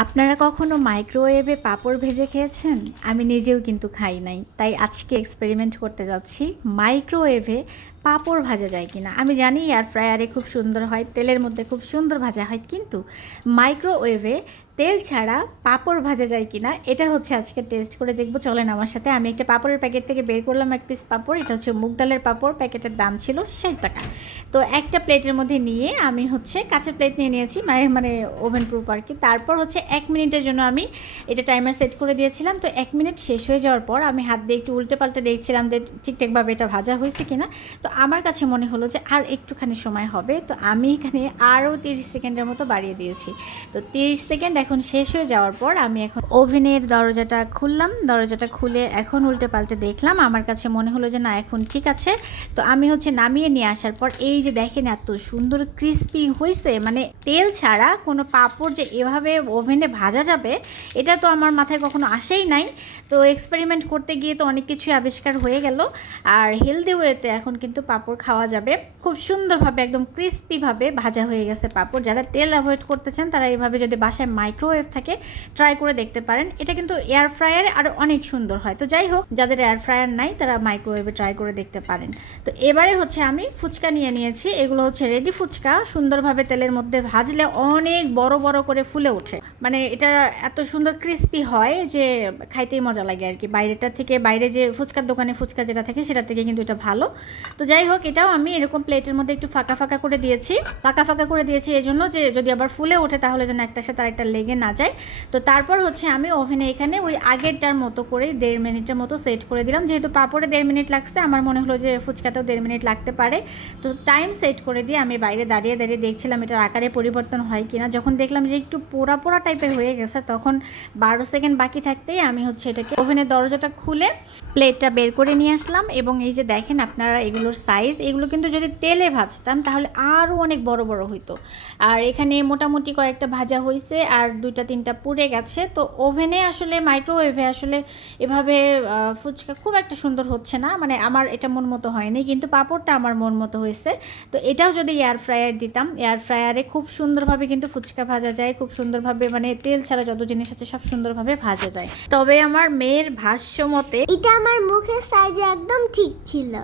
আপনারা কখনো মাইক্রোওয়েভে পাঁপড় ভেজে খেয়েছেন? আমি নিজেও কিন্তু খাই নাই। তাই আজকে এক্সপেরিমেন্ট করতে যাচ্ছি মাইক্রোওয়েভে পাঁপড় ভাজা যায় কিনা। আমি জানি এয়ার ফ্রায়ারে খুব সুন্দর হয়, তেলের মধ্যে খুব সুন্দর ভাজা হয়, কিন্তু মাইক্রোওয়েভে তেল ছাড়া পাঁপড় ভাজা যায় কিনা এটা হচ্ছে আজকে টেস্ট করে দেখব। চলেন আমার সাথে। আমি একটা পাঁপড়ের প্যাকেট থেকে বের করলাম এক পিস পাঁপড়। এটা হচ্ছে মুগ ডালের পাঁপড়। প্যাকেটের দাম ছিল 60 টাকা। তো একটা প্লেটের মধ্যে নিয়ে আমি হচ্ছে কাঁচের প্লেট নিয়ে নিয়েছি, মানে ওভেন প্রুফ আর কি। তারপর হচ্ছে 1 মিনিটের জন্য আমি এটা টাইমার সেট করে দিয়েছিলাম। তো 1 মিনিট শেষ হয়ে যাওয়ার পর আমি হাত দিয়ে একটু উল্টে পাল্টে দেখছিলাম যে ঠিকঠাকভাবে এটা ভাজা হয়েছে কিনা। তো আমার কাছে মনে হলো যে আর একটুখানি সময় হবে, তো আমি এখানে আরও 30 সেকেন্ডের মতো বাড়িয়ে দিয়েছি। তো 30 সেকেন্ড এখন শেষ হয়ে যাওয়ার পর আমি এখন ওভেনের দরজাটা খুললাম। দরজাটা খুলে এখন উল্টে পাল্টে দেখলাম, আমার কাছে মনে হলো যে না এখন ঠিক আছে। তো আমি হচ্ছে নামিয়ে নিয়ে আসার পর এই যে দেখেন এত সুন্দর ক্রিস্পি হয়েছে, মানে তেল ছাড়া কোনো পাঁপড় যে এভাবে ওভেনে ভাজা যাবে এটা তো আমার মাথায় কখনো আসেই নাই। তো এক্সপেরিমেন্ট করতে গিয়ে তো অনেক কিছুই আবিষ্কার হয়ে গেল। আর হেলদি ওয়েতে এখন কিন্তু পাঁপড় খাওয়া যাবে খুব সুন্দরভাবে, একদম ক্রিস্পিভাবে ভাজা হয়ে গেছে পাঁপড়। যারা তেল অ্যাভয়েড করতে চান তারা এইভাবে যদি বাসায় মাইক্রোওয়েভ থাকে ট্রাই করে দেখতে পারেন। এটা কিন্তু এয়ার ফ্রায়ারে আরও অনেক সুন্দর হয়। তো যাই হোক, যাদের এয়ার ফ্রায়ার নাই তারা মাইক্রোওয়েভে ট্রাই করে দেখতে পারেন। তো এবারে হচ্ছে আমি ফুচকা নিয়ে নিয়েছি। এগুলো হচ্ছে রেডি ফুচকা। সুন্দরভাবে তেলের মধ্যে ভাজলে অনেক বড় বড় করে ফুলে ওঠে, মানে এটা এত সুন্দর ক্রিস্পি হয় যে খাইতেই মজা লাগে আর কি। বাইরেটা থেকে, বাইরে যে ফুচকার দোকানে ফুচকা যেটা থাকে সেটা থেকে কিন্তু এটা ভালো। তো যাই হোক, এটাও আমি এরকম প্লেটের মধ্যে একটু ফাঁকা ফাঁকা করে দিয়েছি। ফাঁকা ফাঁকা করে দিয়েছি এই জন্য যে যদি আবার ফুলে ওঠে তাহলে যেন একটার সাথে আরেকটা লেগে না যায়। তো তারপর হচ্ছে আমি ওভেনে এখানে ওই আগেরটার মতো করে 1.5 মিনিটের মতো সেট করে দিলাম। যেহেতু পাঁপড়ে 1.5 মিনিট লাগছে, আমার মনে হলো যে ফুচকাতেও 1.5 মিনিট লাগতে পারে। তো টাইম সেট করে দিয়ে আমি বাইরে দাঁড়িয়ে দাঁড়িয়ে দেখছিলাম এটার আকারে পরিবর্তন হয় কিনা। যখন দেখলাম যে একটু পোড়া পোড়া টাইপের হয়ে গেছে, তখন 12 সেকেন্ড বাকি থাকতেই আমি হচ্ছে এটাকে ওভেনের দরজাটা খুলে প্লেটটা বের করে নিয়ে আসলাম। এবং এই যে দেখেন আপনারা এগুলোর সাইজ, এগুলো কিন্তু যদি তেলে ভাজতাম তাহলে আরও অনেক বড় বড় হইতো। আর এখানে মোটামুটি কয়েকটা ভাজা হয়েছে আর 2-3টা পুড়ে গেছে। তো ওভেনে আসলে, মাইক্রোওয়েভে আসলে এভাবে ফুচকা খুব একটা সুন্দর হচ্ছে না, মানে আমার এটা মন মতো হয়নি, কিন্তু পাঁপড়টা আমার মন মতো হয়েছে। তো এটাও যদি এয়ার ফ্রায়ার দিতাম, এয়ার ফ্রায়ারে খুব সুন্দরভাবে কিন্তু ফুচকা ভাজা যায়, খুব সুন্দরভাবে, মানে তেল ছাড়া যত জিনিস আছে সব সুন্দরভাবে ভাজা যায়। তবে আমার মেয়ের ভাষ্য মতে এটা আমার মুখের সাইজে একদম ঠিক ছিল।